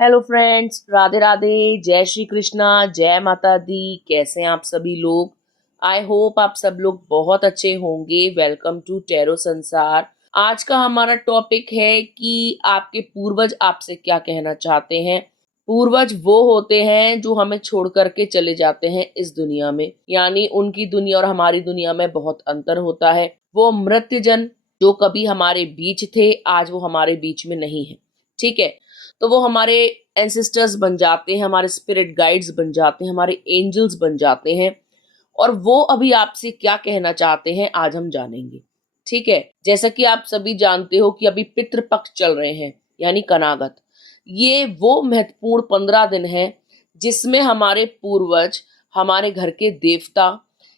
Hello friends, Radhe Radhe, जय श्री कृष्णा, जय माता दी। कैसे हैं आप सभी लोग? आई होप आप सब लोग बहुत अच्छे होंगे। वेलकम टू टैरो संसार। आज का हमारा टॉपिक है कि आपके पूर्वज आपसे क्या कहना चाहते हैं। पूर्वज वो होते हैं जो हमें छोड़ करके चले जाते हैं इस दुनिया में, यानी उनकी दुनिया और हमारी दुनिया में बहुत अंतर होता है। वो मृत्यजन जो कभी हमारे बीच थे, आज वो हमारे बीच में नहीं है। ठीक है, तो वो हमारे एंसेस्टर्स बन जाते हैं, हमारे स्पिरिट गाइड्स बन जाते हैं, हमारे एंजल्स बन जाते हैं। और वो अभी आपसे क्या कहना चाहते हैं आज हम जानेंगे। ठीक है, जैसा कि आप सभी जानते हो कि अभी पितृपक्ष चल रहे हैं, यानी कनागत। ये वो महत्वपूर्ण 15 दिन है जिसमें हमारे पूर्वज, हमारे घर के देवता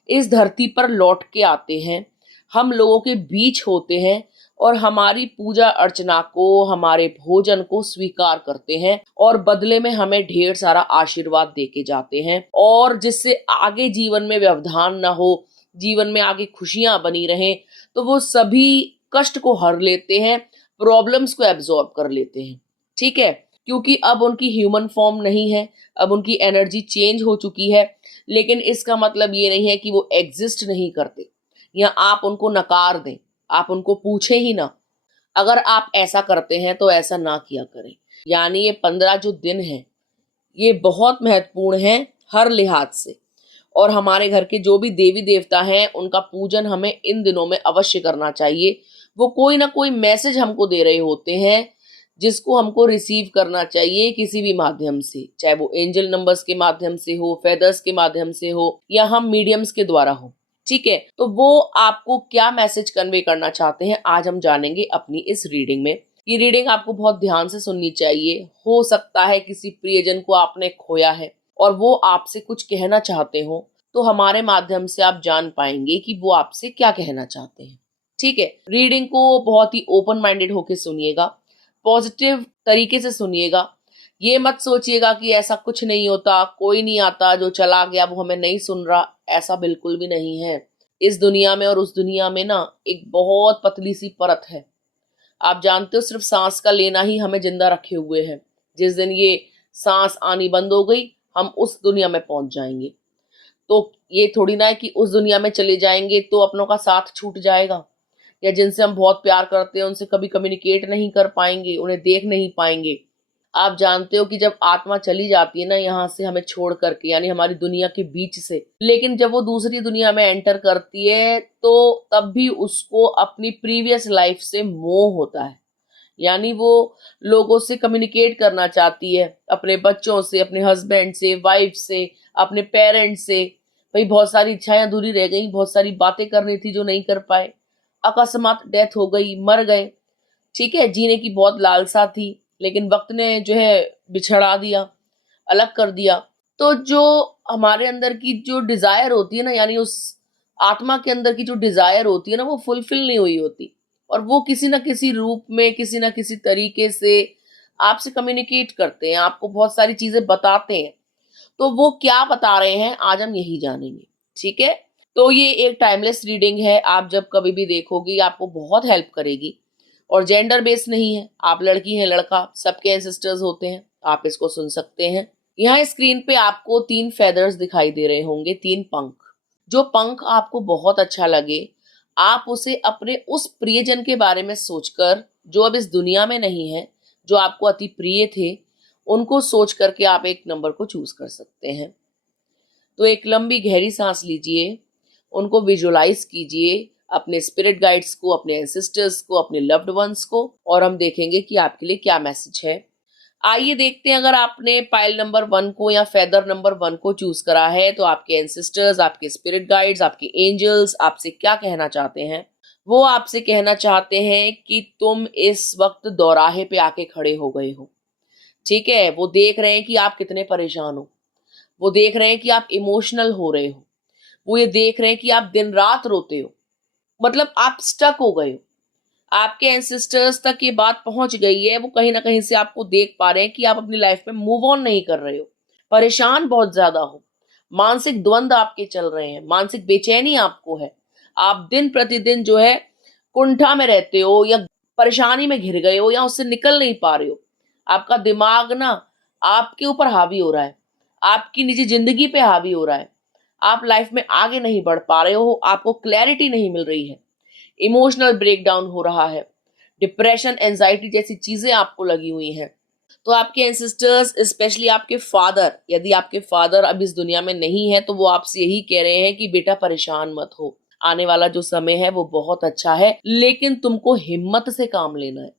इस धरती पर लौट के आते हैं, हम लोगों के बीच होते हैं और हमारी पूजा अर्चना को, हमारे भोजन को स्वीकार करते हैं और बदले में हमें ढेर सारा आशीर्वाद देके जाते हैं, और जिससे आगे जीवन में व्यवधान ना हो, जीवन में आगे खुशियां बनी रहें, तो वो सभी कष्ट को हर लेते हैं, प्रॉब्लम्स को एब्जॉर्ब कर लेते हैं। ठीक है, क्योंकि अब उनकी ह्यूमन फॉर्म नहीं है, अब उनकी एनर्जी चेंज हो चुकी है। लेकिन इसका मतलब ये नहीं है कि वो एग्जिस्ट नहीं करते या आप उनको नकार दें, आप उनको पूछे ही ना। अगर आप ऐसा करते हैं तो ऐसा ना किया करें। यानी ये 15 जो दिन हैं, ये बहुत महत्वपूर्ण है हर लिहाज से। और हमारे घर के जो भी देवी देवता हैं, उनका पूजन हमें इन दिनों में अवश्य करना चाहिए। वो कोई ना कोई मैसेज हमको दे रहे होते हैं, जिसको हमको रिसीव करना चाहिए किसी भी माध्यम से, चाहे वो एंजल नंबर्स के माध्यम से हो, फेदर्स के माध्यम से हो, या हम मीडियम्स के द्वारा हो। ठीक है, तो वो आपको क्या मैसेज कन्वे करना चाहते हैं आज हम जानेंगे अपनी इस रीडिंग में। ये रीडिंग आपको बहुत ध्यान से सुननी चाहिए। हो सकता है किसी प्रियजन को आपने खोया है और वो आपसे कुछ कहना चाहते हो, तो हमारे माध्यम से आप जान पाएंगे कि वो आपसे क्या कहना चाहते हैं। ठीक है, रीडिंग को बहुत ही ओपन माइंडेड होके सुनिएगा, पॉजिटिव तरीके से सुनिएगा। ये मत सोचिएगा कि ऐसा कुछ नहीं होता, कोई नहीं आता, जो चला गया वो हमें नहीं सुन रहा। ऐसा बिल्कुल भी नहीं है। इस दुनिया में और उस दुनिया में ना एक बहुत पतली सी परत है। आप जानते हो, सिर्फ सांस का लेना ही हमें जिंदा रखे हुए है। जिस दिन ये सांस आनी बंद हो गई, हम उस दुनिया में पहुंच जाएंगे। तो ये थोड़ी ना है कि उस दुनिया में चले जाएंगे तो अपनों का साथ छूट जाएगा, या जिनसे हम बहुत प्यार करते हैं उनसे कभी कम्युनिकेट नहीं कर पाएंगे, उन्हें देख नहीं पाएंगे। आप जानते हो कि जब आत्मा चली जाती है ना यहाँ से हमें छोड़ करके, यानी हमारी दुनिया के बीच से, लेकिन जब वो दूसरी दुनिया में एंटर करती है तो तब भी उसको अपनी प्रीवियस लाइफ से मोह होता है। यानी वो लोगों से कम्युनिकेट करना चाहती है, अपने बच्चों से, अपने हस्बैंड से, वाइफ से, अपने पेरेंट्स से। भाई बहुत सारी इच्छाएं अधूरी रह गई, बहुत सारी बातें करनी थी जो नहीं कर पाए। अकस्मात डेथ हो गई, मर गए। ठीक है, जीने की बहुत लालसा थी, लेकिन वक्त ने जो है बिछड़ा दिया, अलग कर दिया। तो जो हमारे अंदर की जो डिजायर होती है ना, यानी उस आत्मा के अंदर की जो डिजायर होती है ना, वो फुलफिल नहीं हुई होती, और वो किसी ना किसी रूप में, किसी ना किसी तरीके से आपसे कम्युनिकेट करते हैं, आपको बहुत सारी चीजें बताते हैं। तो वो क्या बता रहे हैं आज हम यही जानेंगे। ठीक है, तो ये एक टाइमलेस रीडिंग है, आप जब कभी भी देखोगे ये आपको बहुत हेल्प करेगी। और जेंडर बेस्ड नहीं है, आप लड़की हैं लड़का, सबके एंसेस्टर्स होते हैं, आप इसको सुन सकते हैं। यहाँ स्क्रीन पे आपको 3 फेदर्स दिखाई दे रहे होंगे, 3 पंख। जो पंख आपको बहुत अच्छा लगे, आप उसे अपने उस प्रियजन के बारे में सोचकर, जो अब इस दुनिया में नहीं है, जो आपको अति प्रिय थे, उनको सोच करके आप एक नंबर को चूज कर सकते हैं। तो एक लंबी गहरी सांस लीजिए, उनको विजुलाइज कीजिए, अपने स्पिरिट गाइड्स को, अपने एंसेस्टर्स को, अपने लव्ड वंस को, और हम देखेंगे कि आपके लिए क्या मैसेज है। आइए देखते हैं, अगर आपने पाइल नंबर 1 को या फेदर नंबर 1 को चूज करा है तो आपके एंसेस्टर्स, आपके स्पिरिट गाइड्स, आपके एंजल्स आपसे क्या कहना चाहते हैं। वो आपसे कहना चाहते हैं कि तुम इस वक्त दौराहे पे आके खड़े हो गए हो। ठीक है, वो देख रहे हैं कि आप कितने परेशान हो, वो देख रहे हैं कि आप इमोशनल हो रहे हो, वो ये देख रहे हैं कि आप दिन रात रोते हो, मतलब आप स्टक हो गए हो। आपके एंसेस्टर्स तक ये बात पहुंच गई है, वो कहीं ना कहीं से आपको देख पा रहे हैं कि आप अपनी लाइफ में मूव ऑन नहीं कर रहे हो, परेशान बहुत ज्यादा हो, मानसिक द्वंद आपके चल रहे हैं, मानसिक बेचैनी आपको है। आप दिन प्रतिदिन जो है कुंठा में रहते हो, या परेशानी में घिर गए हो, या उससे निकल नहीं पा रहे हो। आपका दिमाग ना आपके ऊपर हावी हो रहा है, आपकी निजी जिंदगी पे हावी हो रहा है, आप लाइफ में आगे नहीं बढ़ पा रहे हो, आपको क्लैरिटी नहीं मिल रही है, इमोशनल ब्रेकडाउन हो रहा है, डिप्रेशन, एंजाइटी जैसी चीजें आपको लगी हुई हैं, तो आपके एंसेस्टर्स, स्पेशली आपके फादर, यदि आपके फादर अब इस दुनिया में नहीं है तो वो आपसे यही कह रहे हैं कि बेटा परेशान मत हो, आने वाला जो समय है वो बहुत अच्छा है, लेकिन तुमको हिम्मत से काम लेना है।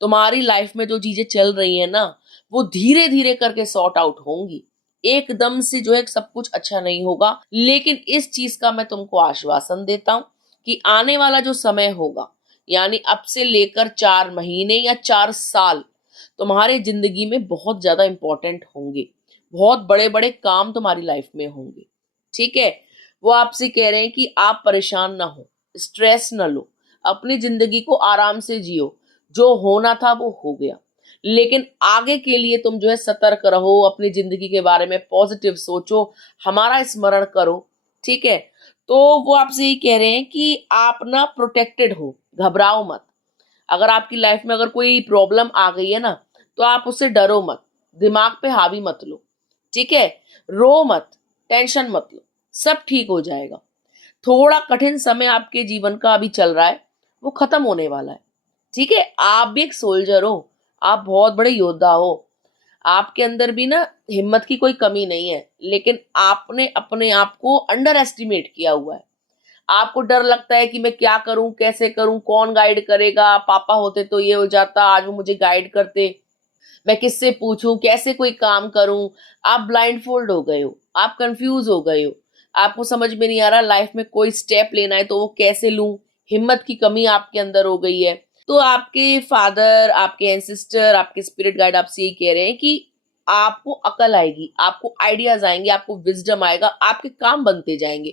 तुम्हारी लाइफ में जो चीजें चल रही है ना, वो धीरे धीरे करके सॉर्ट आउट होंगी, एकदम से जो है सब कुछ अच्छा नहीं होगा, लेकिन इस चीज का मैं तुमको आश्वासन देता हूं कि आने वाला जो समय होगा, यानी अब से लेकर 4 महीने या 4 साल तुम्हारे जिंदगी में बहुत ज्यादा इंपॉर्टेंट होंगे, बहुत बड़े बड़े काम तुम्हारी लाइफ में होंगे। ठीक है, वो आपसे कह रहे हैं कि आप परेशान ना हो, स्ट्रेस ना लो, अपनी जिंदगी को आराम से जियो, जो होना था वो हो गया, लेकिन आगे के लिए तुम जो है सतर्क रहो, अपनी जिंदगी के बारे में पॉजिटिव सोचो, हमारा स्मरण करो। ठीक है, तो वो आपसे ये कह रहे हैं कि आप ना प्रोटेक्टेड हो, घबराओ मत। अगर आपकी लाइफ में अगर कोई प्रॉब्लम आ गई है ना, तो आप उससे डरो मत, दिमाग पे हावी मत लो। ठीक है, रो मत, टेंशन मत लो, सब ठीक हो जाएगा। थोड़ा कठिन समय आपके जीवन का अभी चल रहा है, वो खत्म होने वाला है। ठीक है, आप भी एक सोल्जर हो, आप बहुत बड़े योद्धा हो, आपके अंदर भी ना हिम्मत की कोई कमी नहीं है, लेकिन आपने अपने आप को अंडर एस्टिमेट किया हुआ है। आपको डर लगता है कि मैं क्या करूं, कैसे करूं, कौन गाइड करेगा, पापा होते तो ये हो जाता, आज वो मुझे गाइड करते, मैं किससे पूछूं, कैसे कोई काम करूं। आप ब्लाइंड फोल्ड हो गए हो, आप कंफ्यूज हो गए हो, आपको समझ में नहीं आ रहा लाइफ में कोई स्टेप लेना है तो वो कैसे लूं, हिम्मत की कमी आपके अंदर हो गई है। तो आपके फादर, आपके एंसेस्टर, आपके स्पिरिट गाइड आपसे ये कह रहे हैं कि आपको अकल आएगी, आपको आइडियाज आएंगे, आपको विजडम आएगा, आपके काम बनते जाएंगे,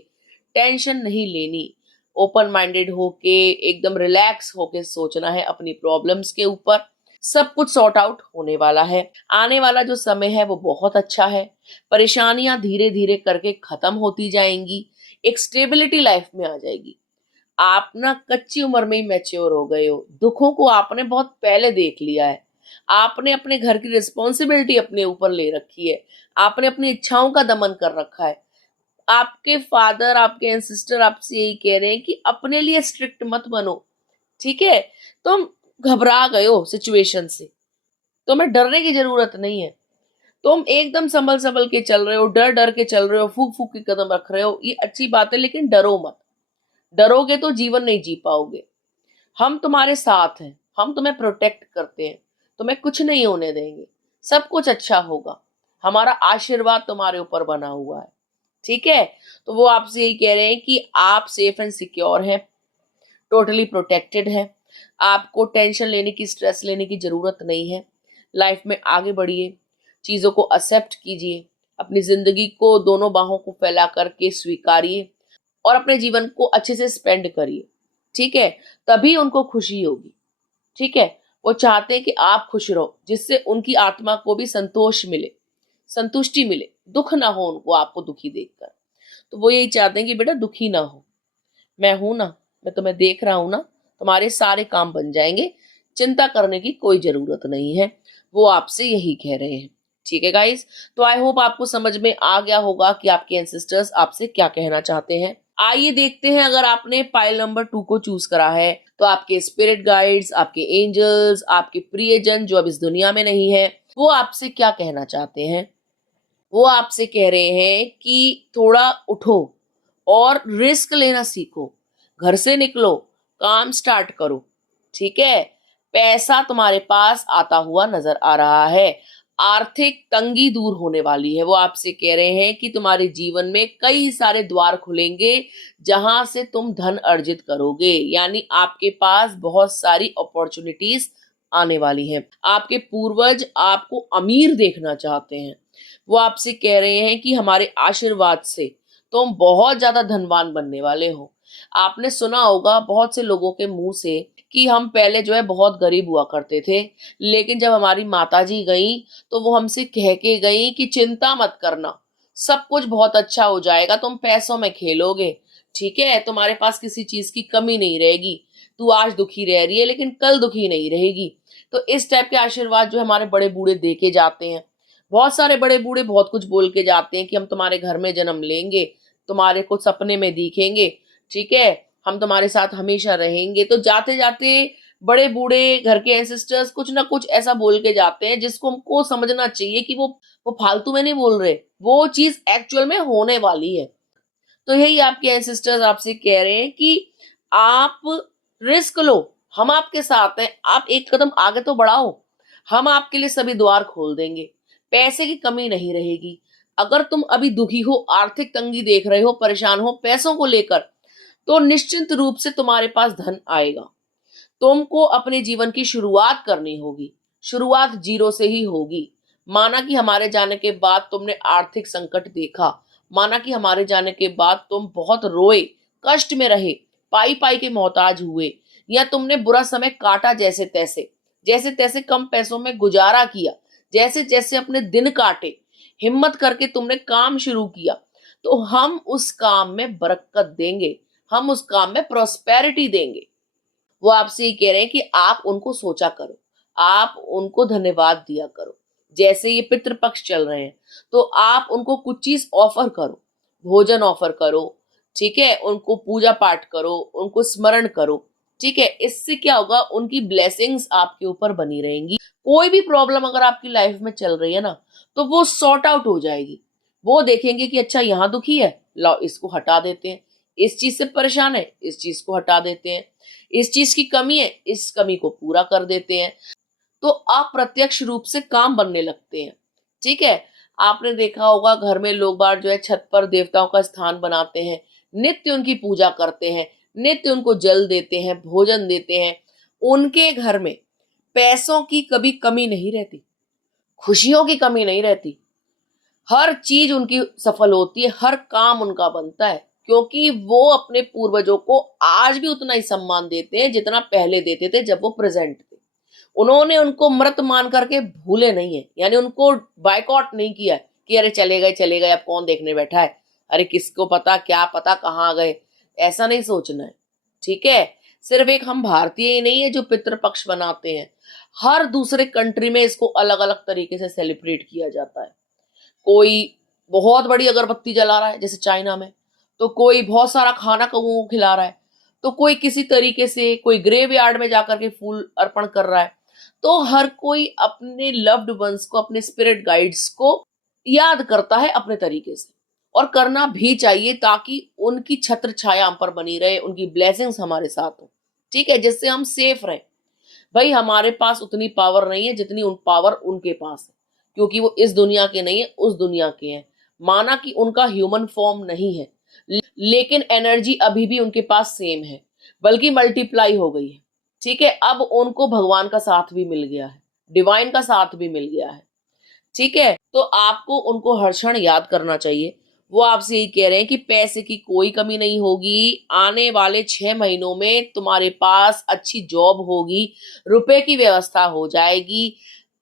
टेंशन नहीं लेनी, ओपन माइंडेड होके एकदम रिलैक्स होके सोचना है अपनी प्रॉब्लम्स के ऊपर, सब कुछ सॉर्ट आउट होने वाला है। आने वाला जो समय है वो बहुत अच्छा है, परेशानियां धीरे धीरे करके खत्म होती जाएंगी, एक स्टेबिलिटी लाइफ में आ जाएगी। आप ना कच्ची उम्र में ही मैच्योर हो गए हो, दुखों को आपने बहुत पहले देख लिया है, आपने अपने घर की रिस्पॉन्सिबिलिटी अपने ऊपर ले रखी है, आपने अपनी इच्छाओं का दमन कर रखा है। आपके फादर, आपके एंसिस्टर आपसे यही कह रहे हैं कि अपने लिए स्ट्रिक्ट मत बनो। ठीक है, तुम घबरा गए हो सिचुएशन से, तुम्हें डरने की जरूरत नहीं है, तुम एकदम संभल संभल के चल रहे हो, डर डर के चल रहे हो, फूक फूक के कदम रख रहे हो, ये अच्छी बात है, लेकिन डरो मत। डरोगे तो जीवन नहीं जी पाओगे। हम तुम्हारे साथ हैं, हम तुम्हें प्रोटेक्ट करते हैं, तुम्हें कुछ नहीं होने देंगे, सब कुछ अच्छा होगा, हमारा आशीर्वाद तुम्हारे ऊपर बना हुआ है। ठीक है, तो वो आपसे यही कह रहे हैं कि आप सेफ एंड सिक्योर हैं, टोटली प्रोटेक्टेड हैं, आपको टेंशन लेने की, स्ट्रेस लेने की जरूरत नहीं है। लाइफ में आगे बढ़िए, चीजों को एक्सेप्ट कीजिए, अपनी जिंदगी को दोनों बाहों को फैला करके स्वीकारिए और अपने जीवन को अच्छे से स्पेंड करिए। ठीक है, तभी उनको खुशी होगी। ठीक है, वो चाहते हैं कि आप खुश रहो, जिससे उनकी आत्मा को भी संतोष मिले, संतुष्टि मिले, दुख ना हो उनको आपको दुखी देखकर। तो वो यही चाहते हैं कि बेटा दुखी ना हो, मैं हूं ना, मैं तुम्हें देख रहा हूं ना, तुम्हारे सारे काम बन जाएंगे, चिंता करने की कोई जरूरत नहीं है, वो आपसे यही कह रहे हैं। ठीक है गाइस, तो आई होप आपको समझ में आ गया होगा कि आपके एंसेस्टर्स आपसे क्या कहना चाहते हैं। आइए देखते हैं, अगर आपने पाइल नंबर 2 को चूज करा है तो आपके स्पिरिट गाइड्स, आपके एंजल्स, आपके प्रियजन जो अब इस दुनिया में नहीं है, वो आपसे क्या कहना चाहते हैं। वो आपसे कह रहे हैं कि थोड़ा उठो और रिस्क लेना सीखो, घर से निकलो, काम स्टार्ट करो। ठीक है, पैसा तुम्हारे पास आता हुआ नजर आ रहा है, आर्थिक तंगी दूर होने वाली है। वो आपसे कह रहे हैं कि तुम्हारे जीवन में कई सारे द्वार खुलेंगे जहां से तुम धन अर्जित करोगे, यानी आपके पास बहुत सारी अपॉर्चुनिटीज आने वाली हैं। आपके पूर्वज आपको अमीर देखना चाहते हैं, वो आपसे कह रहे हैं कि हमारे आशीर्वाद से तुम बहुत ज्यादा धनवान बनने वाले हो। आपने सुना होगा बहुत से लोगों के मुंह से कि हम पहले जो है बहुत गरीब हुआ करते थे, लेकिन जब हमारी माताजी गई तो वो हमसे कह के गई कि चिंता मत करना, सब कुछ बहुत अच्छा हो जाएगा, तुम पैसों में खेलोगे। ठीक है, तुम्हारे पास किसी चीज की कमी नहीं रहेगी, तू आज दुखी रह रही है लेकिन कल दुखी नहीं रहेगी। तो इस टाइप के आशीर्वाद जो हमारे बड़े बूढ़े दे के जाते हैं, बहुत सारे बड़े बूढ़े बहुत कुछ बोल के जाते हैं कि हम तुम्हारे घर में जन्म लेंगे, तुम्हारे को सपने में दिखेंगे, ठीक है, हम तुम्हारे साथ हमेशा रहेंगे। तो जाते जाते बड़े बूढ़े घर के एंसेस्टर्स कुछ ना कुछ ऐसा बोल के जाते हैं जिसको हमको समझना चाहिए कि वो फालतू में नहीं बोल रहे, वो चीज एक्चुअल में होने वाली है। तो यही आपके एंसेस्टर्स आपसे कह रहे हैं कि आप रिस्क लो, हम आपके साथ हैं, आप एक कदम आगे तो बढ़ाओ, हम आपके लिए सभी द्वार खोल देंगे, पैसे की कमी नहीं रहेगी। अगर तुम अभी दुखी हो, आर्थिक तंगी देख रहे हो, परेशान हो पैसों को लेकर, तो निश्चित रूप से तुम्हारे पास धन आएगा। तुमको अपने जीवन की शुरुआत करनी होगी, शुरुआत जीरो से ही होगी। माना कि हमारे जाने के बाद तुमने आर्थिक संकट देखा, माना कि हमारे जाने के बाद तुम बहुत रोए, कष्ट में रहे, पाई पाई के मोहताज हुए, या तुमने बुरा समय काटा, जैसे तैसे कम पैसों में गुजारा किया, जैसे जैसे अपने दिन काटे, हिम्मत करके तुमने काम शुरू किया, तो हम उस काम में बरकत देंगे, हम उस काम में प्रॉस्पेरिटी देंगे। वो आपसे ये कह रहे हैं कि आप उनको सोचा करो, आप उनको धन्यवाद दिया करो। जैसे ये पितृपक्ष चल रहे हैं, तो आप उनको कुछ चीज ऑफर करो, भोजन ऑफर करो, ठीक है, उनको पूजा पाठ करो, उनको स्मरण करो, ठीक है। इससे क्या होगा, उनकी ब्लेसिंग्स आपके ऊपर बनी रहेंगी। कोई भी प्रॉब्लम अगर आपकी लाइफ में चल रही है ना, तो वो सॉर्ट आउट हो जाएगी। वो देखेंगे कि अच्छा यहाँ दुखी है, लाओ इसको हटा देते हैं, इस चीज से परेशान है, इस चीज को हटा देते हैं, इस चीज की कमी है, इस कमी को पूरा कर देते हैं। तो अप्रत्यक्ष रूप से काम बनने लगते हैं, ठीक है। आपने देखा होगा घर में लोग बार जो है छत पर देवताओं का स्थान बनाते हैं, नित्य उनकी पूजा करते हैं, नित्य उनको जल देते हैं, भोजन देते हैं। उनके घर में पैसों की कभी कमी नहीं रहती, खुशियों की कमी नहीं रहती, हर चीज उनकी सफल होती है, हर काम उनका बनता है, क्योंकि वो अपने पूर्वजों को आज भी उतना ही सम्मान देते हैं जितना पहले देते थे जब वो प्रेजेंट थे। उन्होंने उनको मृत मान करके भूले नहीं है, यानी उनको बायकॉट नहीं किया है कि अरे चले गए अब कौन देखने बैठा है, अरे किसको पता, क्या पता कहाँ गए, ऐसा नहीं सोचना है, ठीक है। सिर्फ एक हम भारतीय ही नहीं है जो पितृपक्ष बनाते हैं, हर दूसरे कंट्री में इसको अलग अलग तरीके से सेलिब्रेट किया जाता है। कोई बहुत बड़ी अगरबत्ती जला रहा है जैसे चाइना में, तो कोई बहुत सारा खाना कौओं को खिला रहा है, तो कोई किसी तरीके से कोई ग्रेव यार्ड में जाकर के फूल अर्पण कर रहा है। तो हर कोई अपने लव्ड वंस को, अपने स्पिरिट गाइड्स को याद करता है अपने तरीके से, और करना भी चाहिए ताकि उनकी छत्र छाया हम पर बनी रहे, उनकी ब्लेसिंग्स हमारे साथ हो, ठीक है, जिससे हम सेफ रहें। भाई हमारे पास उतनी पावर नहीं है जितनी उन पावर उनके पास है, क्योंकि वो इस दुनिया के नहीं है, उस दुनिया के हैं। माना कि उनका ह्यूमन फॉर्म नहीं है, लेकिन एनर्जी अभी भी उनके पास सेम है, बल्कि मल्टीप्लाई हो गई है, ठीक है। अब उनको भगवान का साथ भी मिल गया है, डिवाइन का साथ भी मिल गया है, ठीक है। तो आपको उनको हर क्षण याद करना चाहिए। वो आपसे यही कह रहे हैं कि पैसे की कोई कमी नहीं होगी, आने वाले 6 महीनों में तुम्हारे पास अच्छी जॉब होगी, रुपए की व्यवस्था हो जाएगी।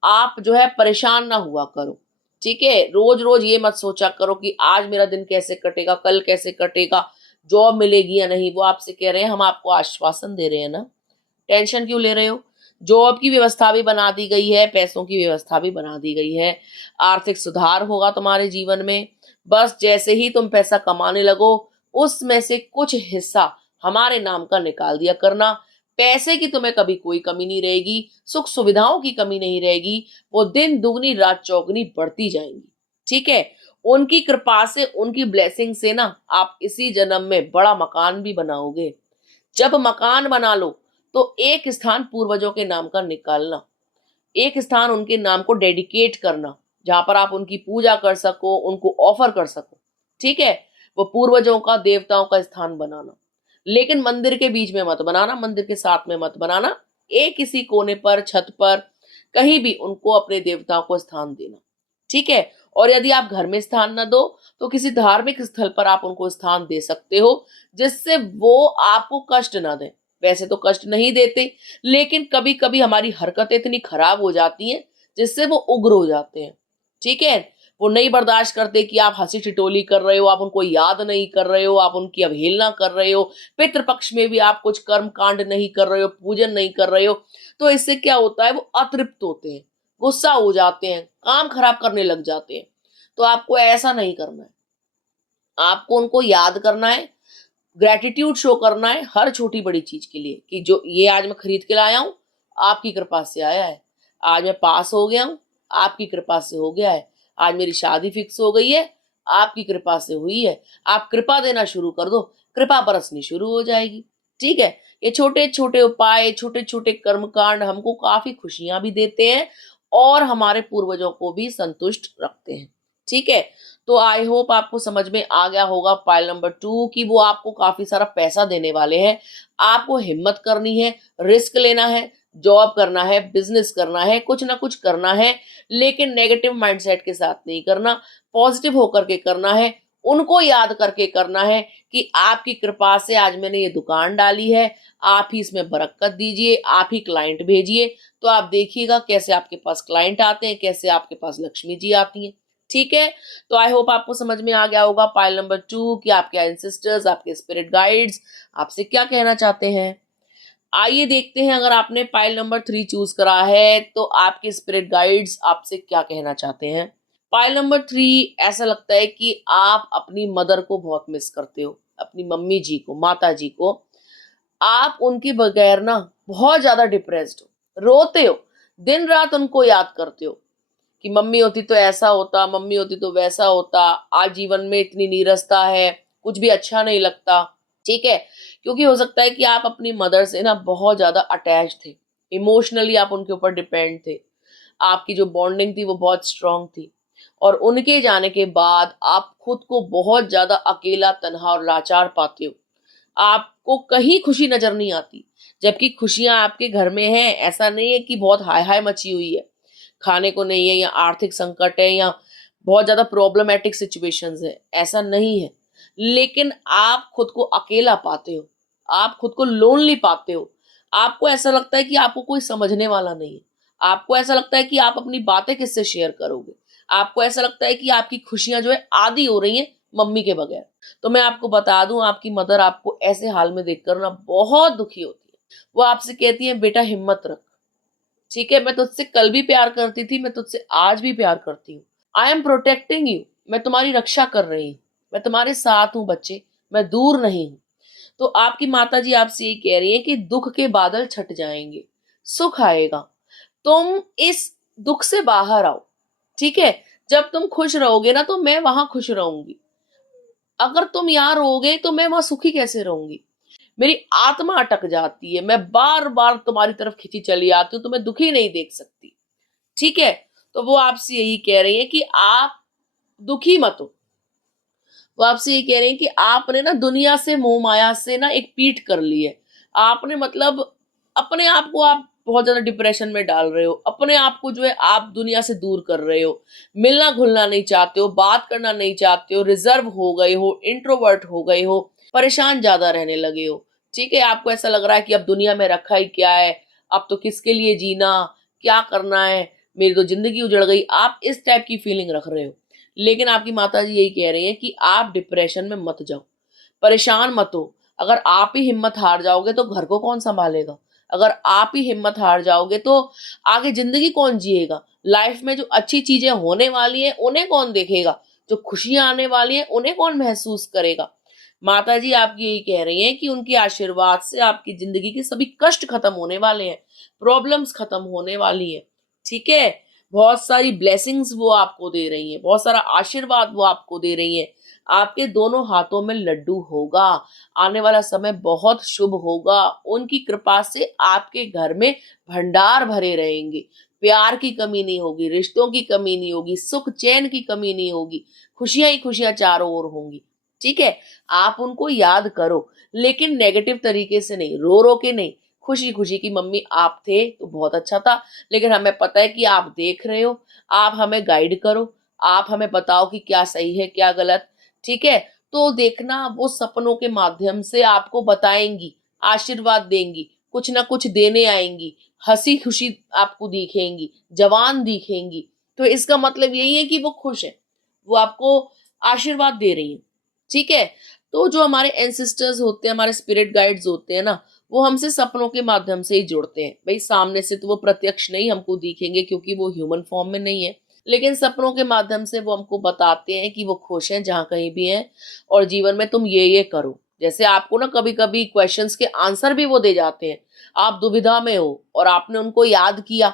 आप जो है परेशान ना हुआ करो, ठीक है। रोज रोज ये मत सोचा करो कि आज मेरा दिन कैसे कटेगा, कल कैसे कटेगा, जॉब मिलेगी या नहीं। वो आपसे कह रहे हैं हम आपको आश्वासन दे रहे हैं ना, टेंशन क्यों ले रहे हो। जॉब की व्यवस्था भी बना दी गई है, पैसों की व्यवस्था भी बना दी गई है, आर्थिक सुधार होगा तुम्हारे जीवन में। बस जैसे ही तुम पैसा कमाने लगो, उसमें से कुछ हिस्सा हमारे नाम का निकाल दिया करना। पैसे की तुम्हें कभी कोई कमी नहीं रहेगी, सुख सुविधाओं की कमी नहीं रहेगी, वो दिन दुगनी रात चौगनी बढ़ती जाएंगी, ठीक है। उनकी कृपा से, उनकी ब्लेसिंग से ना आप इसी जन्म में बड़ा मकान भी बनाओगे। जब मकान बना लो तो एक स्थान पूर्वजों के नाम का निकालना, एक स्थान उनके नाम को डेडिकेट करना, जहां पर आप उनकी पूजा कर सको, उनको ऑफर कर सको, ठीक है। वो पूर्वजों का, देवताओं का स्थान बनाना, लेकिन मंदिर के बीच में मत बनाना, मंदिर के साथ में मत बनाना, एक किसी कोने पर, छत पर, कहीं भी उनको अपने देवताओं को स्थान देना, ठीक है। और यदि आप घर में स्थान न दो तो किसी धार्मिक स्थल पर आप उनको स्थान दे सकते हो, जिससे वो आपको कष्ट ना दें। वैसे तो कष्ट नहीं देते, लेकिन कभी कभी हमारी हरकतें इतनी खराब हो जाती हैं जिससे वो उग्र हो जाते हैं, ठीक है। वो नहीं बर्दाश्त करते कि आप हंसी ठिठोली कर रहे हो, आप उनको याद नहीं कर रहे हो, आप उनकी अवहेलना कर रहे हो, पितृपक्ष में भी आप कुछ कर्म कांड नहीं कर रहे हो, पूजन नहीं कर रहे हो। तो इससे क्या होता है, वो अतृप्त होते हैं, गुस्सा हो जाते हैं, काम खराब करने लग जाते हैं। तो आपको ऐसा नहीं करना है। आपको उनको याद करना है, ग्रैटिट्यूड शो करना है हर छोटी बड़ी चीज के लिए कि जो ये आज मैं खरीद के लाया हूं, आपकी कृपा से आया है। आज मैं पास हो गया हूं, आपकी कृपा से हो गया है। आज मेरी शादी फिक्स हो गई है, आपकी कृपा से हुई है। आप कृपा देना शुरू कर दो, कृपा बरसनी शुरू हो जाएगी। ठीक है। ये छोटे छोटे उपाय, छोटे छोटे कर्मकांड हमको काफी खुशियां भी देते हैं और हमारे पूर्वजों को भी संतुष्ट रखते हैं। ठीक है। तो आई होप आपको समझ में आ गया होगा पाइल नंबर 2 कि वो आपको काफी सारा पैसा देने वाले हैं। आपको हिम्मत करनी है, रिस्क लेना है, जॉब करना है, बिजनेस करना है, कुछ ना कुछ करना है, लेकिन नेगेटिव माइंडसेट के साथ नहीं करना, पॉजिटिव होकर के करना है। उनको याद करके करना है कि आपकी कृपा से आज मैंने ये दुकान डाली है, आप ही इसमें बरकत दीजिए, आप ही क्लाइंट भेजिए। तो आप देखिएगा कैसे आपके पास क्लाइंट आते हैं, कैसे आपके पास लक्ष्मी जी आती हैं। ठीक है। तो आई होप आपको समझ में आ गया होगा पाइल नंबर 2 कि आपके एंसेस्टर्स, आपके स्पिरिट गाइड्स आपसे क्या कहना चाहते हैं। आइए देखते हैं, अगर आपने पाइल नंबर 3 चूज करा है तो आपके स्पिरिट गाइड्स आपसे क्या कहना चाहते हैं। पाइल नंबर 3, ऐसा लगता है कि आप अपनी मदर को बहुत मिस करते हो, अपनी मम्मी जी को, माता जी को। आप उनके बगैर ना बहुत ज्यादा डिप्रेस्ड हो, रोते हो, दिन रात उनको याद करते हो कि मम्मी होती तो ऐसा होता, मम्मी होती तो वैसा होता, आज जीवन में इतनी नीरसता है, कुछ भी अच्छा नहीं लगता। ठीक है। क्योंकि हो सकता है कि आप अपनी मदर से ना बहुत ज्यादा अटैच थे, इमोशनली आप उनके ऊपर डिपेंड थे, आपकी जो बॉन्डिंग थी वो बहुत स्ट्रांग थी। और उनके जाने के बाद आप खुद को बहुत ज्यादा अकेला, तन्हा और लाचार पाते हो। आपको कहीं खुशी नजर नहीं आती, जबकि खुशियां आपके घर में हैं। ऐसा नहीं है कि बहुत हाय हाय मची हुई है, खाने को नहीं है या आर्थिक संकट है या बहुत ज्यादा प्रॉब्लमेटिक सिचुएशंस है, ऐसा नहीं है। लेकिन आप खुद को अकेला पाते हो, आप खुद को लोनली पाते हो। आपको ऐसा लगता है कि आपको कोई समझने वाला नहीं है। आपको ऐसा लगता है कि आप अपनी बातें किससे शेयर करोगे। आपको ऐसा लगता है कि आपकी खुशियां जो है आधी हो रही हैं मम्मी के बगैर। तो मैं आपको बता दूं, आपकी मदर आपको ऐसे हाल में देखकर ना बहुत दुखी होती है। वो आपसे कहती है बेटा हिम्मत रख। ठीक है, मैं तुझसे कल भी प्यार करती थी, मैं तुझसे आज भी प्यार करती हूँ। आई एम प्रोटेक्टिंग यू, मैं तुम्हारी रक्षा कर रही हूँ, मैं तुम्हारे साथ हूँ बच्चे, मैं दूर नहीं हूँ। तो आपकी माता जी आपसे ये कह रही है कि दुख के बादल छट जाएंगे, सुख आएगा, तुम इस दुख से बाहर आओ। ठीक है। जब तुम खुश रहोगे ना तो मैं वहां खुश रहूंगी, अगर तुम यहाँ रहोगे तो मैं वहां सुखी कैसे रहूंगी। मेरी आत्मा अटक जाती है, मैं बार बार तुम्हारी तरफ खिंची चली आती हूँ, तुम्हें दुखी नहीं देख सकती। ठीक है। तो वो आपसे यही कह रही है कि आप दुखी मत हो। वो आपसे ये कह रहे हैं कि आपने ना दुनिया से, मोह माया से ना एक पीठ कर ली है। आपने मतलब अपने आप को आप बहुत ज्यादा डिप्रेशन में डाल रहे हो, अपने आप को जो है आप दुनिया से दूर कर रहे हो, मिलना घुलना नहीं चाहते हो, बात करना नहीं चाहते हो, रिजर्व हो गए हो, इंट्रोवर्ट हो गए हो, परेशान ज्यादा रहने लगे हो। ठीक है। आपको ऐसा लग रहा है कि अब दुनिया में रखा ही क्या है, अब तो किसके लिए जीना, क्या करना है, मेरी तो जिंदगी उजड़ गई, आप इस टाइप की फीलिंग रख रहे हो। लेकिन आपकी माता जी यही कह रही है कि आप डिप्रेशन में मत जाओ, परेशान मत हो। अगर आप ही हिम्मत हार जाओगे तो घर को कौन संभालेगा। अगर आप ही हिम्मत हार जाओगे तो आगे जिंदगी कौन जिएगा। लाइफ में जो अच्छी चीजें होने वाली हैं उन्हें कौन देखेगा, जो खुशियां आने वाली हैं उन्हें कौन महसूस करेगा। माता जी आपकी यही कह रही हैं कि उनके आशीर्वाद से आपकी जिंदगी के सभी कष्ट खत्म होने वाले हैं, प्रॉब्लम्स खत्म होने वाली हैं। ठीक है। बहुत सारी ब्लेसिंग्स वो आपको दे रही हैं, बहुत सारा आशीर्वाद वो आपको दे रही हैं। आपके दोनों हाथों में लड्डू होगा, आने वाला समय बहुत शुभ होगा। उनकी कृपा से आपके घर में भंडार भरे रहेंगे, प्यार की कमी नहीं होगी, रिश्तों की कमी नहीं होगी, सुख चैन की कमी नहीं होगी, खुशियां ही खुशियां चारों ओर होंगी। ठीक है। आप उनको याद करो, लेकिन नेगेटिव तरीके से नहीं, रो रो के नहीं, खुशी खुशी की मम्मी आप थे तो बहुत अच्छा था, लेकिन हमें पता है कि आप देख रहे हो, आप हमें गाइड करो, आप हमें बताओ कि क्या सही है क्या गलत। ठीक है। तो देखना वो सपनों के माध्यम से आपको बताएंगी, आशीर्वाद देंगी, कुछ ना कुछ देने आएंगी, हंसी खुशी आपको दिखेंगी, जवान दिखेंगी। तो इसका मतलब यही है कि वो खुश है, वो आपको आशीर्वाद दे रही है। ठीक है। तो जो हमारे एंसेस्टर्स होते हैं, हमारे स्पिरिट गाइड्स होते हैं ना, वो हमसे सपनों के माध्यम से ही जुड़ते हैं। भाई सामने से तो वो प्रत्यक्ष नहीं हमको दिखेंगे क्योंकि वो ह्यूमन फॉर्म में नहीं है, लेकिन सपनों के माध्यम से वो हमको बताते हैं कि वो खुश हैं जहाँ कहीं भी हैं और जीवन में तुम ये करो। जैसे आपको ना कभी कभी क्वेश्चंस के आंसर भी वो दे जाते हैं, आप दुविधा में हो और आपने उनको याद किया,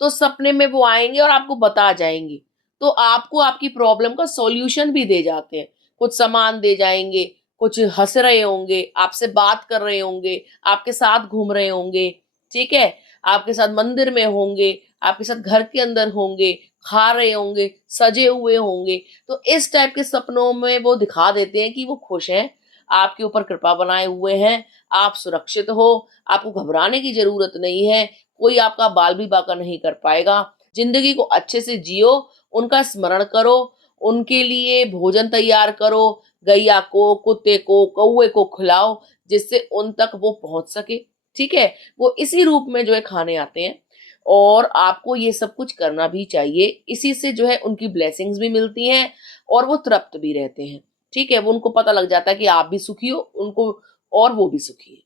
तो सपने में वो आएंगे और आपको बता जाएंगे, तो आपको आपकी प्रॉब्लम का सॉल्यूशन भी दे जाते हैं। कुछ सामान दे जाएंगे, कुछ हंस रहे होंगे, आपसे बात कर रहे होंगे, आपके साथ घूम रहे होंगे, ठीक है, आपके साथ मंदिर में होंगे, आपके साथ घर के अंदर होंगे, खा रहे होंगे, सजे हुए होंगे। तो इस टाइप के सपनों में वो दिखा देते हैं कि वो खुश हैं, आपके ऊपर कृपा बनाए हुए हैं, आप सुरक्षित हो, आपको घबराने की जरूरत नहीं है, कोई आपका बाल भी बाका नहीं कर पाएगा। जिंदगी को अच्छे से जियो, उनका स्मरण करो, उनके लिए भोजन तैयार करो, गैया को, कुत्ते को, कौवे को खिलाओ, जिससे उन तक वो पहुंच सके। ठीक है, वो इसी रूप में जो है खाने आते हैं और आपको ये सब कुछ करना भी चाहिए। इसी से जो है उनकी ब्लेसिंग्स भी मिलती हैं और वो तृप्त भी रहते हैं। ठीक है, वो उनको पता लग जाता है कि आप भी सुखी हो उनको और वो भी सुखी है।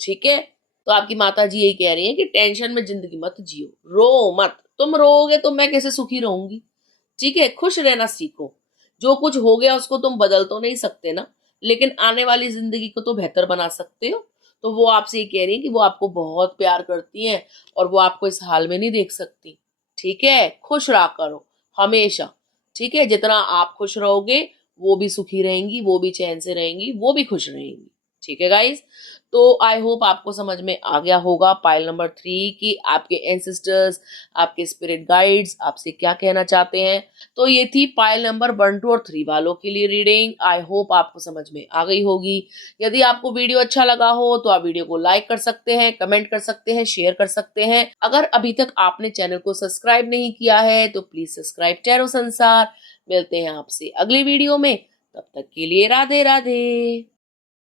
ठीक है, तो आपकी माता जी यही कह रही हैं कि टेंशन में जिंदगी मत जियो, रो मत, तुम रोओगे तो मैं कैसे सुखी रहूंगी। ठीक है, खुश रहना सीखो। जो कुछ हो गया उसको तुम बदल तो नहीं सकते ना, लेकिन आने वाली जिंदगी को तो बेहतर बना सकते हो। तो वो आपसे ये कह रही है कि वो आपको बहुत प्यार करती हैं और वो आपको इस हाल में नहीं देख सकती। ठीक है, खुश रहा करो हमेशा। ठीक है, जितना आप खुश रहोगे वो भी सुखी रहेंगी, वो भी चैन से रहेंगी, वो भी खुश रहेंगी। ठीक है गाइस, तो आई होप आपको समझ में आ गया होगा पाइल नंबर 3 कि आपके एंसेस्टर्स, आपके स्पिरिट गाइड्स आपसे क्या कहना चाहते हैं। तो ये थी पाइल नंबर 1, 2 और 3 वालों के लिए रीडिंग। आई होप आपको समझ में आ गई होगी। यदि आपको वीडियो अच्छा लगा हो तो आप वीडियो को लाइक कर सकते हैं, कमेंट कर सकते हैं, शेयर कर सकते हैं। अगर अभी तक आपने चैनल को सब्सक्राइब नहीं किया है तो प्लीज सब्सक्राइब टैरो संसार। मिलते हैं आपसे अगली वीडियो में, तब तक के लिए राधे राधे।